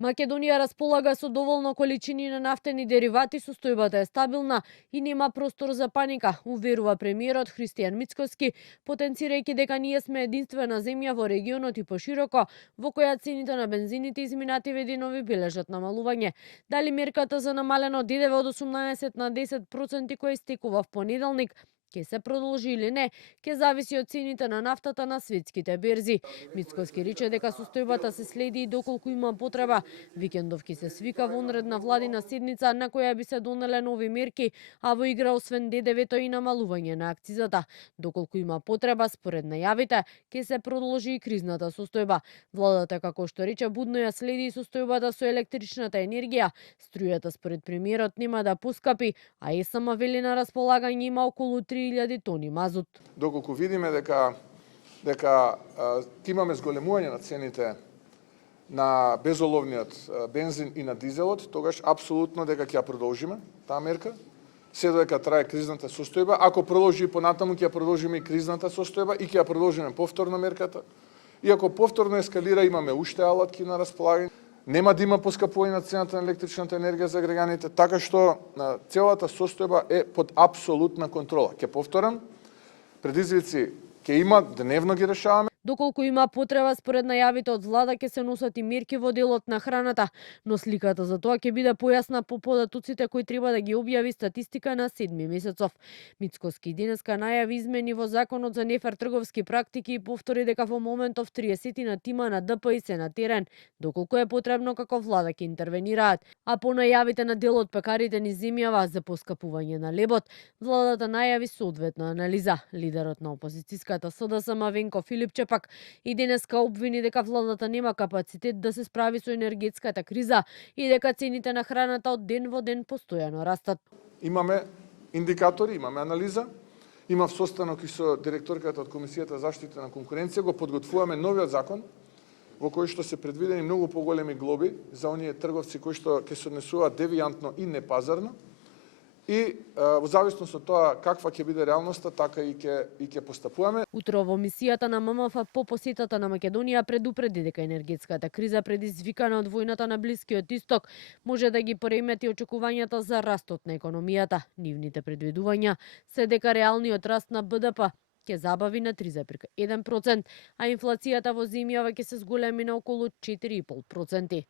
Македонија располага со доволно количини на нафтени деривати, состојбата е стабилна и нема простор за паника, уверува премиерот Христијан Мицкоски, потенцирајќи дека ние сме единствена земја во регионот и пошироко во која цените на бензините изминативе денови бележат намалување. Дали мерката за намалено ДДВ од 18 на 10% која истекува в понеделник ќе се продолжи или не, ќе зависи од цените на нафтата на светските берзи. Мицкоски рече дека состојбата се следи и доколку има потреба. Викендов ќе се свика вонредна владина седница на која би се донеле нови мерки, а во игра освен ДДВ-то и намалување на акцизата. Доколку има потреба, според најавите, ќе се продолжи и кризната состојба. Владата, како што рече, будно ја следи и состојбата со електричната енергија. Струјата според премиерот нема да поскапи, а ЕСМ вели на располагање има околу 3000 тони мазут. Доколку видиме дека ќе имаме зголемување на цените на безоловниот бензин и на дизелот, тогаш апсолутно дека ќе ја продолжиме таа мерка, се додека трае кризната состојба. Ако продолжи и понатаму, ќе ја продолжиме и кризната состојба и ќе ја продолжиме повторно мерката. И ако повторно ескалира, имаме уште алатки на располагање. Нема да има поскапување на цената на електричната енергија за граѓаните, така што целата состојба е под апсолутна контрола. Ќе повторам, предизвици ќе има, дневно ги решаваме. Доколку има потреба, според најавите од влада, ќе се носат и мерки во делот на храната, но сликата за тоа ќе биде појасна по податоците кои треба да ги објави статистика на 7 месецов. Мицкоски денеска најави измени во законот за нефер трговски практики и повтори дека во моментов 30 на тима на ДПИ се на терен, доколку е потребно како влада ќе интервенираат. А по најавите на дел од пекарите низ земјава за поскапување на лебот, владата најави соодветна анализа. Лидерот на опозицијската СДСМ Венко Филипче пак и денеска обвини дека владата нема капацитет да се справи со енергетската криза и дека цените на храната од ден во ден постојано растат. Имаме индикатори, имаме анализа, имав состанок и со директорката од Комисијата за заштита на конкуренција, го подготвуваме новиот закон во кој што се предвидени многу поголеми глоби за оние трговци кои што ќе се однесуваат девијантно и непазарно. И во зависност од тоа каква ќе биде реалноста, така и ќе постапуваме. Утро во мисијата на ММФ по посетата на Македонија предупреди дека енергетската криза предизвикана од војната на Блискиот Исток може да ги поремети очекувањата за растот на економијата. Нивните предвидувања се дека реалниот раст на БДП ќе забави на 3,1%, а инфлацијата во земјава ќе се зголеми на околу 4,5%.